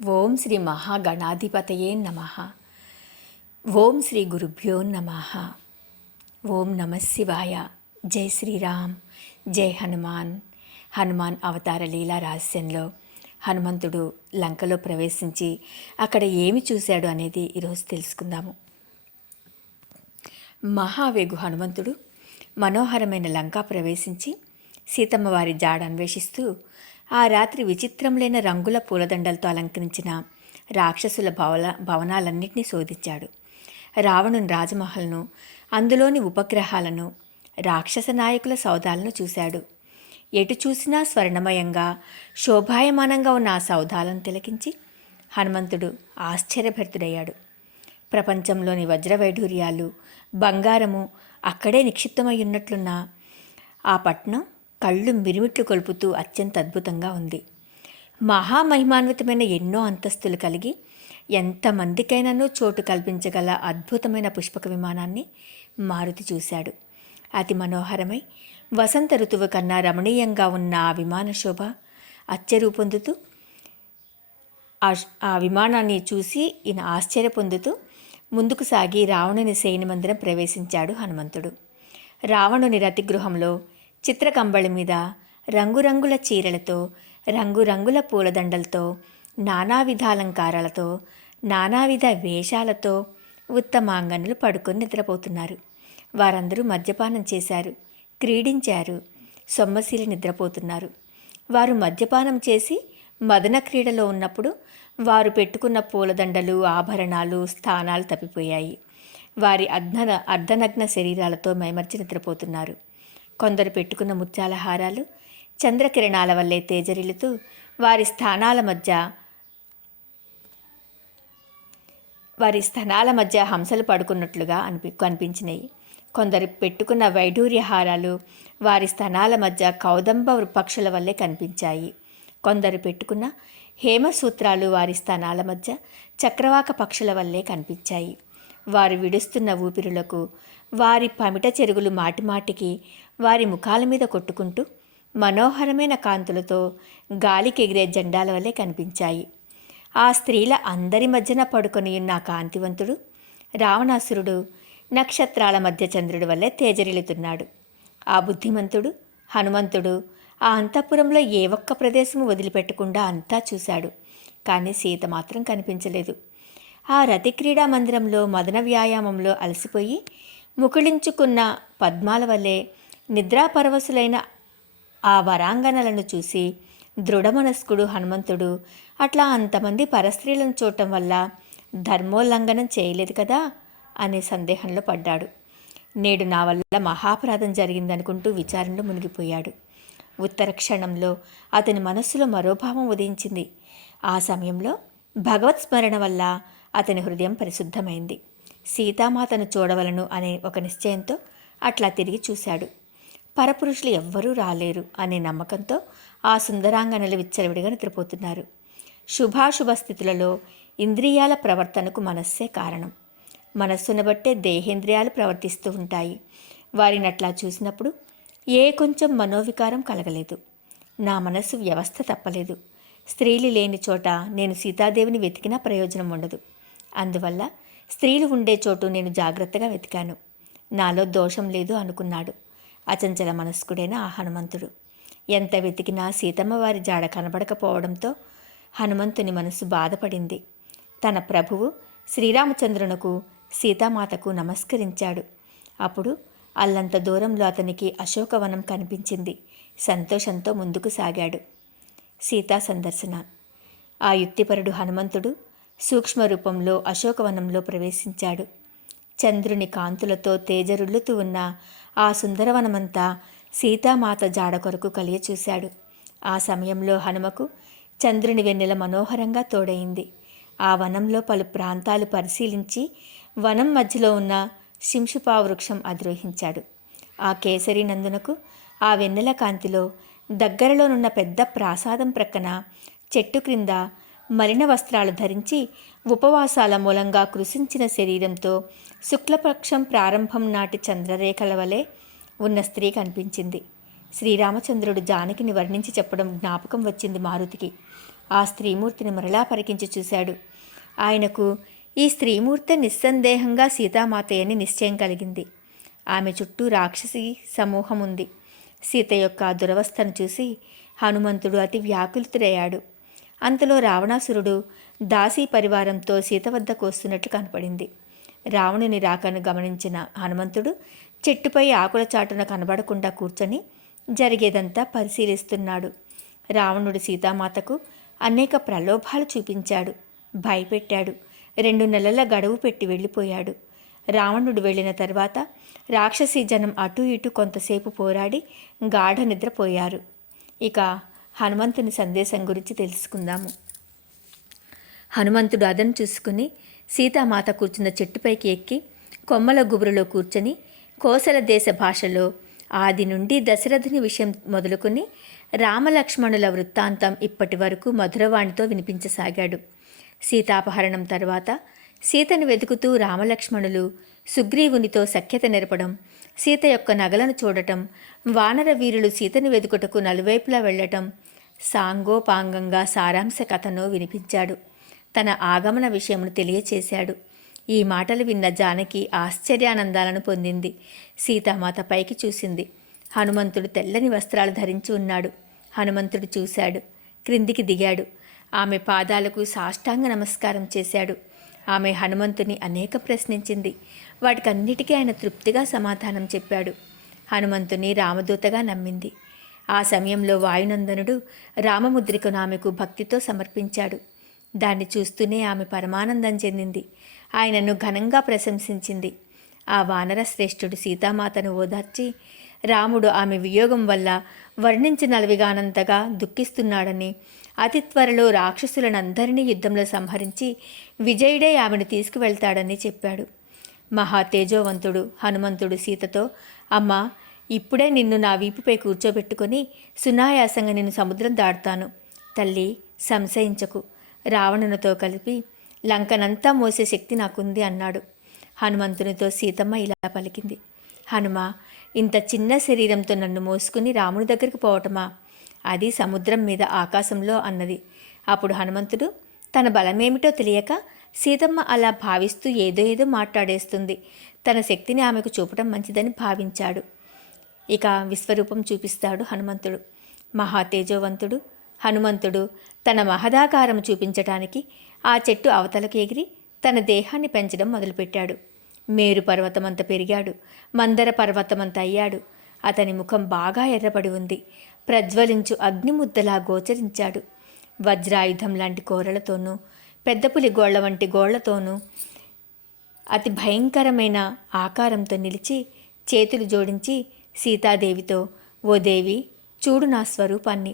ఓం శ్రీ మహాగణాధిపతయే నమ. ఓం శ్రీ గురుభ్యో నమ. ఓం నమ శివాయ. జై శ్రీరామ్, జై హనుమాన్. హనుమాన్ అవతార లీలా రహస్యంలో హనుమంతుడు లంకలో ప్రవేశించి అక్కడ ఏమి చూశాడు అనేది ఈరోజు తెలుసుకుందాము. మహావేగు హనుమంతుడు మనోహరమైన లంకా ప్రవేశించి సీతమ్మ వారి జాడ అన్వేషిస్తూ ఆ రాత్రి విచిత్రములైన రంగుల పూలదండలతో అలంకరించిన రాక్షసుల భవనాలన్నింటినీ శోధించాడు. రావణుని రాజమహల్ను, అందులోని ఉపగ్రహాలను, రాక్షస నాయకుల సౌధాలను చూశాడు. ఎటు చూసినా స్వర్ణమయంగా శోభాయమానంగా ఉన్న ఆ సౌధాలను తిలకించి హనుమంతుడు ఆశ్చర్యభరితుడయ్యాడు. ప్రపంచంలోని వజ్రవైఢూర్యాలు, బంగారము అక్కడే నిక్షిప్తమై ఉన్నట్లున్న ఆ పట్నం కళ్ళు మిరిమిట్లు కొలుపుతూ అత్యంత అద్భుతంగా ఉంది. మహామహిమాన్వితమైన ఎన్నో అంతస్తులు కలిగి ఎంతమందికైనానూ చోటు కల్పించగల అద్భుతమైన పుష్పక విమానాన్ని మారుతి చూశాడు. అతి మనోహరమై వసంత ఋతువు కన్నా రమణీయంగా ఉన్న ఆ విమాన శోభ ఆశ్చర్య పొందుతూ ఆ విమానాన్ని చూసి ఈయన ఆశ్చర్య పొందుతూ ముందుకు సాగి రావణుని శయనమందిరం ప్రవేశించాడు హనుమంతుడు. రావణుని రతిగృహంలో చిత్రకంబళి మీద రంగురంగుల చీరలతో, రంగురంగుల పూలదండలతో, నానావిధాలంకారాలతో, నానావిధ వేషాలతో ఉత్తమాంగనులు పడుకొని నిద్రపోతున్నారు. వారందరూ మద్యపానం చేశారు, క్రీడించారు, సొమ్మశీలి నిద్రపోతున్నారు. వారు మద్యపానం చేసి మదన క్రీడలో ఉన్నప్పుడు వారు పెట్టుకున్న పూలదండలు, ఆభరణాలు, స్థానాలు తప్పిపోయాయి. వారి అర్ధనగ్న శరీరాలతో మైమర్చి నిద్రపోతున్నారు. కొందరు పెట్టుకున్న ముత్యాల హారాలు చంద్రకిరణాల వల్లే తేజరిల్లుతూ వారి స్థనాల మధ్య హంసలు పడుకున్నట్లుగా కనిపించినాయి. కొందరు పెట్టుకున్న వైఢూర్య హారాలు వారి స్థనాల మధ్య కౌదంబ పక్షుల వల్లే కనిపించాయి. కొందరు పెట్టుకున్న హేమసూత్రాలు వారి స్థనాల మధ్య చక్రవాక పక్షుల వల్లే కనిపించాయి. వారు విడుస్తున్న ఊపిరులకు వారి పమిట చెరుగులు మాటిమాటికి వారి ముఖాల మీద కొట్టుకుంటూ మనోహరమైన కాంతులతో గాలికి ఎగిరే జెండాల వల్లే కనిపించాయి. ఆ స్త్రీల అందరి మధ్యన పడుకొని ఉన్న కాంతివంతుడు రావణాసురుడు నక్షత్రాల మధ్య చంద్రుడి వల్లే తేజరిల్లుతున్నాడు. ఆ బుద్ధిమంతుడు హనుమంతుడు ఆ అంతఃపురంలో ఏ ఒక్క ప్రదేశము వదిలిపెట్టకుండా అంతా చూశాడు. కానీ సీత మాత్రం కనిపించలేదు. ఆ రతిక్రీడా మందిరంలో మదన వ్యాయామంలో అలసిపోయి ముకుళించుకున్న పద్మాల వల్లే నిద్రాపరవశులైన ఆ వరాంగనలను చూసి దృఢమనస్కుడు హనుమంతుడు అట్లా అంతమంది పరస్త్రీలను చూడటం వల్ల ధర్మోల్లంఘనం చేయలేదు కదా అనే సందేహంలో పడ్డాడు. నేడు నా వల్ల మహాపరాధం జరిగిందనుకుంటూ విచారణలో మునిగిపోయాడు. ఉత్తర క్షణంలో అతని మనస్సులో మరో భావం ఉదయించింది. ఆ సమయంలో భగవత్ స్మరణ వల్ల అతని హృదయం పరిశుద్ధమైంది. సీతామాతను చూడవలను అనే ఒక నిశ్చయంతో అట్లా తిరిగి చూశాడు. పరపురుషులు ఎవ్వరూ రాలేరు అనే నమ్మకంతో ఆ సుందరాంగనలు విచ్చలవిడిగా నిద్రపోతున్నారు. శుభాశుభ స్థితులలో ఇంద్రియాల ప్రవర్తనకు మనస్సే కారణం. మనస్సును బట్టే దేహేంద్రియాలు ప్రవర్తిస్తూ ఉంటాయి. వారిని అట్లా చూసినప్పుడు ఏ కొంచెం మనోవికారం కలగలేదు. నా మనస్సు వ్యవస్థ తప్పలేదు. స్త్రీలు లేని చోట నేను సీతాదేవిని వెతికినా ప్రయోజనం ఉండదు. అందువల్ల స్త్రీలు ఉండే చోటు నేను జాగ్రత్తగా వెతికాను. నాలో దోషం లేదు అనుకున్నాడు అచంచల మనస్కుడైన ఆ హనుమంతుడు. ఎంత వెతికినా సీతమ్మ వారి జాడ కనబడకపోవడంతో హనుమంతుని మనసు బాధపడింది. తన ప్రభువు శ్రీరామచంద్రునకు సీతామాతకు నమస్కరించాడు. అప్పుడు అల్లంత దూరంలో అతనికి అశోకవనం కనిపించింది. సంతోషంతో ముందుకు సాగాడు. సీతా సందర్శన. ఆ యుక్తిపరుడు హనుమంతుడు సూక్ష్మ రూపంలో అశోకవనంలో ప్రవేశించాడు. చంద్రుని కాంతులతో తేజరుల్లుతూ ఉన్న ఆ సుందరవనమంతా సీతామాత జాడ కొరకు కలియచూశాడు. ఆ సమయంలో హనుమకు చంద్రుని వెన్నెల మనోహరంగా తోడయింది. ఆ వనంలో పలు ప్రాంతాలు పరిశీలించి వనం మధ్యలో ఉన్న శింషుపా వృక్షం అధిరోహించాడు. ఆ కేసరి నందునకు ఆ వెన్నెల కాంతిలో దగ్గరలోనున్న పెద్ద ప్రాసాదం ప్రక్కన చెట్టు క్రింద మలిన వస్త్రాలు ధరించి ఉపవాసాల మూలంగా కృశించిన శరీరంతో శుక్లపక్షం ప్రారంభం నాటి చంద్రరేఖల వలె ఉన్న స్త్రీ కనిపించింది. శ్రీరామచంద్రుడు జానకిని వర్ణించి చెప్పడం జ్ఞాపకం వచ్చింది మారుతికి. ఆ స్త్రీమూర్తిని మరలా పరికించి చూశాడు. ఆయనకు ఈ స్త్రీమూర్తి నిస్సందేహంగా సీతామాతయ్యని నిశ్చయం కలిగింది. ఆమె చుట్టూ రాక్షసి సమూహం ఉంది. సీత యొక్క దురవస్థను చూసి హనుమంతుడు అతి వ్యాకులితుడయ్యాడు. అంతలో రావణాసురుడు దాసీ పరివారంతో సీత వద్దకు వస్తున్నట్లు కనపడింది. రావణుని రాకను గమనించిన హనుమంతుడు చెట్టుపై ఆకుల చాటున కనబడకుండా కూర్చొని జరిగేదంతా పరిశీలిస్తున్నాడు. రావణుడు సీతామాతకు అనేక ప్రలోభాలు చూపించాడు, భయపెట్టాడు. 2 నెలల గడువు పెట్టి వెళ్ళిపోయాడు. రావణుడు వెళ్ళిన తర్వాత రాక్షసీ జనం అటూ ఇటూ కొంతసేపు పోరాడి గాఢ నిద్రపోయారు. ఇక హనుమంతుని సందేశం గురించి తెలుసుకుందాము. హనుమంతుడు అదను చూసుకుని సీతామాత కూర్చున్న చెట్టుపైకి ఎక్కి కొమ్మల గుబురులో కూర్చొని కోసల దేశ భాషలో ఆది నుండి దశరథుని విషయం మొదలుకొని రామలక్ష్మణుల వృత్తాంతం ఇప్పటి వరకు మధురవాణితో వినిపించసాగాడు. సీతాపహరణం తర్వాత సీతను వెతుకుతూ రామలక్ష్మణులు సుగ్రీవునితో సఖ్యత నెరపడం, సీత యొక్క నగలను చూడటం, వానర వీరులు సీతను వెతుకుటకు నలువైపులా వెళ్లటం, సాంగోపాంగంగా సారాంశ కథను వినిపించాడు. తన ఆగమన విషయమును తెలియచేశాడు. ఈ మాటలు విన్న జానకి ఆశ్చర్యానందాలను పొందింది. సీతామాత పైకి చూసింది. హనుమంతుడు తెల్లని వస్త్రాలు ధరించి ఉన్నాడు. హనుమంతుడు చూశాడు, క్రిందికి దిగాడు. ఆమె పాదాలకు సాష్టాంగ నమస్కారం చేశాడు. ఆమె హనుమంతుని అనేక ప్రశ్నించింది. వాటికన్నిటికీ ఆయన తృప్తిగా సమాధానం చెప్పాడు. హనుమంతుని రామదూతగా నమ్మింది. ఆ సమయంలో వాయునందనుడు రామముద్రికను ఆమెకు భక్తితో సమర్పించాడు. దాన్ని చూస్తూనే ఆమె పరమానందం చెందింది. ఆయనను ఘనంగా ప్రశంసించింది. ఆ వానర శ్రేష్ఠుడు సీతామాతను ఓదార్చి రాముడు ఆమె వియోగం వల్ల వర్ణించనలవిగానంతగా దుఃఖిస్తున్నాడని, అతి త్వరలో రాక్షసులనందరినీ యుద్ధంలో సంహరించి విజయుడే ఆమెను తీసుకువెళ్తాడని చెప్పాడు. మహా తేజోవంతుడు హనుమంతుడు సీతతో, అమ్మా, ఇప్పుడే నిన్ను నా వీపుపై కూర్చోబెట్టుకొని సునాయాసంగా నిన్ను సముద్రం దాటుతాను. తల్లి, సంశయించకు. రావణునితో కలిపి లంకనంతా మోసే శక్తి నాకుంది అన్నాడు. హనుమంతునితో సీతమ్మ ఇలా పలికింది. హనుమ, ఇంత చిన్న శరీరంతో నన్ను మోసుకుని రాముడి దగ్గరికి పోవటమా? అది సముద్రం మీద ఆకాశంలో అన్నది. అప్పుడు హనుమంతుడు తన బలమేమిటో తెలియక సీతమ్మ అలా భావిస్తూ ఏదో మాట్లాడేస్తుంది, తన శక్తిని ఆమెకు చూపటం మంచిదని భావించాడు. ఇక విశ్వరూపం చూపిస్తాడు హనుమంతుడు. మహా తేజోవంతుడు హనుమంతుడు తన మహదాకారం చూపించటానికి ఆ చెట్టు అవతలకు ఎగిరి తన దేహాన్ని పెంచడం మొదలుపెట్టాడు. మేరు పర్వతమంత పెరిగాడు. మందర పర్వతమంత అయ్యాడు. అతని ముఖం బాగా ఎర్రబడి ఉంది. ప్రజ్వలించు అగ్నిముద్దలా గోచరించాడు. వజ్రాయుధం లాంటి కోరలతోనూ పెద్దపులి గోళ్ల వంటి గోళ్లతోనూ అతి భయంకరమైన ఆకారంతో నిలిచి చేతులు జోడించి సీతాదేవితో, ఓ దేవి, చూడు నా స్వరూపాన్ని.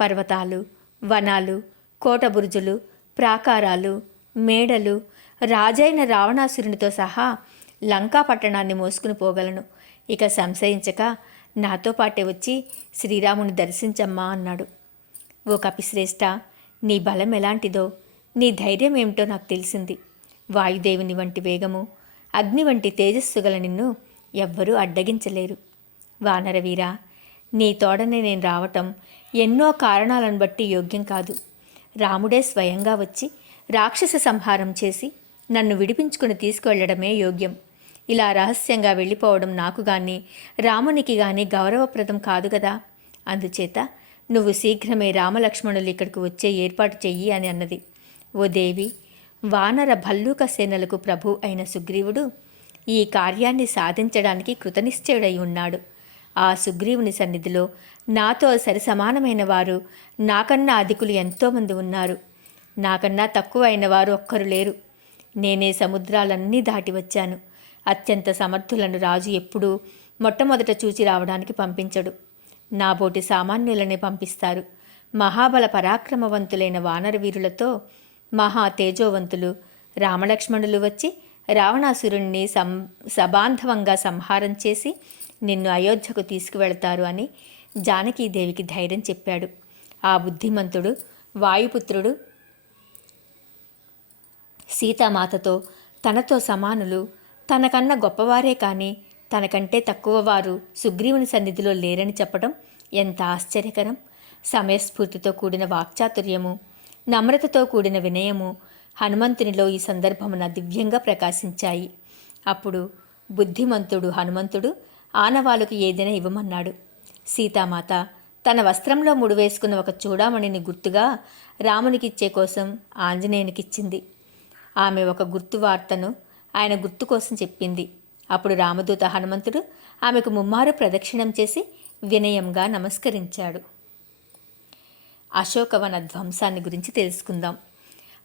పర్వతాలు, వనాలు, కోటబురుజులు, ప్రాకారాలు, మేడలు, రాజైన రావణాసురునితో సహా లంకా పట్టణాన్ని మోసుకుని పోగలను. ఇక సంశయించక నాతో పాటే వచ్చి శ్రీరాముని దర్శించమ్మా అన్నాడు. ఓ కపిశ్రేష్ఠ, నీ బలం ఎలాంటిదో, నీ ధైర్యం ఏమిటో నాకు తెలిసింది. వాయుదేవుని వంటి వేగము, అగ్ని వంటి తేజస్సు గల నిన్ను ఎవ్వరూ అడ్డగించలేరు. వానరవీరా, నీ తోడనే నేను రావటం ఎన్నో కారణాలను బట్టి యోగ్యం కాదు. రాముడే స్వయంగా వచ్చి రాక్షస సంహారం చేసి నన్ను విడిపించుకుని తీసుకువెళ్లడమే యోగ్యం. ఇలా రహస్యంగా వెళ్ళిపోవడం నాకు కానీ రామునికి కానీ గౌరవప్రదం కాదు కదా. అందుచేత నువ్వు శీఘ్రమే రామలక్ష్మణులు ఇక్కడికి వచ్చే ఏర్పాటు చెయ్యి అని అన్నది. ఓ దేవి, వానర భల్లూక సేనలకు ప్రభు అయిన సుగ్రీవుడు ఈ కార్యాన్ని సాధించడానికి కృతనిశ్చయుడై ఉన్నాడు. ఆ సుగ్రీవుని సన్నిధిలో నాతో సరిసమానమైన వారు, నాకన్నా అధికులు ఎంతోమంది ఉన్నారు. నాకన్నా తక్కువ అయిన వారు ఒక్కరు లేరు. నేనే సముద్రాలన్నీ దాటి వచ్చాను. అత్యంత సమర్థులను రాజు ఎప్పుడూ మొట్టమొదట చూచి రావడానికి పంపించడు. నాబోటి సామాన్యులనే పంపిస్తారు. మహాబల పరాక్రమవంతులైన వానర వీరులతో మహా తేజోవంతులు రామలక్ష్మణులు వచ్చి రావణాసురుణ్ణి సబాంధవంగా సంహారం చేసి నిన్ను అయోధ్యకు తీసుకువెళతారు అని జానకీదేవికి ధైర్యం చెప్పాడు. ఆ బుద్ధిమంతుడు వాయుపుత్రుడు సీతామాతతో తనతో సమానులు, తనకన్నా గొప్పవారే కానీ తనకంటే తక్కువ వారు సుగ్రీవుని సన్నిధిలో లేరని చెప్పడం ఎంత ఆశ్చర్యకరం. సమయస్ఫూర్తితో కూడిన వాక్చాతుర్యము, నమ్రతతో కూడిన వినయము హనుమంతునిలో ఈ సందర్భమున దివ్యంగా ప్రకాశించాయి. అప్పుడు బుద్ధిమంతుడు హనుమంతుడు ఆనవాలుకు ఏదైనా ఇవ్వమన్నాడు. సీతామాత తన వస్త్రంలో ముడివేసుకున్న ఒక చూడామణిని గుర్తుగా రామునికిచ్చే కోసం ఆంజనేయునికిచ్చింది. ఆమె ఒక గుర్తు వార్తను ఆయన గుర్తు కోసం చెప్పింది. అప్పుడు రామదూత హనుమంతుడు ఆమెకు ముమ్మారు ప్రదక్షిణం చేసి వినయంగా నమస్కరించాడు. అశోకవన ధ్వంసాన్ని గురించి తెలుసుకుందాం.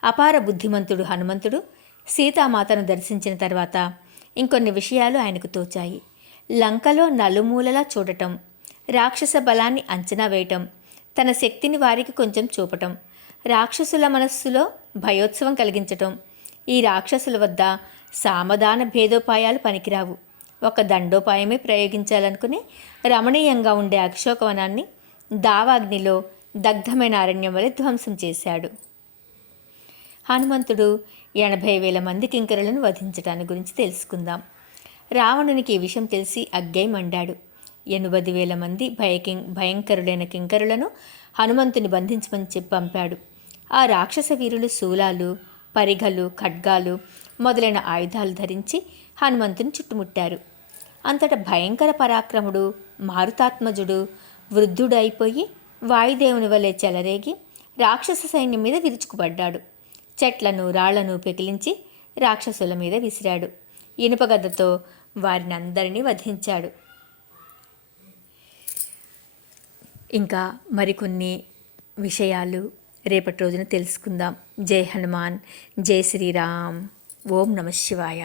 అపార బుద్ధిమంతుడు హనుమంతుడు సీతామాతను దర్శించిన తర్వాత ఇంకొన్ని విషయాలు ఆయనకు తోచాయి. లంకలో నలుమూలలా చూడటం, రాక్షస బలాన్ని అంచనా వేయటం, తన శక్తిని వారికి కొంచెం చూపటం, రాక్షసుల మనస్సులో భయోత్సవం కలిగించటం. ఈ రాక్షసుల వద్ద సామధాన భేదోపాయాలు పనికిరావు. ఒక దండోపాయమే ప్రయోగించాలనుకుని రమణీయంగా ఉండే అశోకవనాన్ని దావాగ్నిలో దగ్ధమైన అరణ్యం వలె ధ్వంసం చేశాడు. హనుమంతుడు 80,000 మంది కింకరులను వధించటాన్ని గురించి తెలుసుకుందాం. రావణునికి ఈ విషయం తెలిసి అగ్గై మండాడు. 80,000 మంది భయంకరులైన కింకరులను హనుమంతుని బంధించమని చెప్పి పంపాడు. ఆ రాక్షస వీరులు శూలాలు, పరిఘలు, ఖడ్గాలు మొదలైన ఆయుధాలు ధరించి హనుమంతుని చుట్టుముట్టారు. అంతటా భయంకర పరాక్రముడు మారుతాత్మజుడు వృద్ధుడు అయిపోయి వాయుదేవుని వలె చెలరేగి రాక్షస సైన్యం మీద విరుచుకుపడ్డాడు. చెట్లను రాళ్లను పెకిలించి రాక్షసుల మీద విసిరాడు. ఇనుపగద్దతో వారిని అందరినీ వధించాడు. ఇంకా మరికొన్ని విషయాలు రేపటి రోజున తెలుసుకుందాం. జై హనుమాన్, జై శ్రీరామ్. ఓం నమః శివాయ.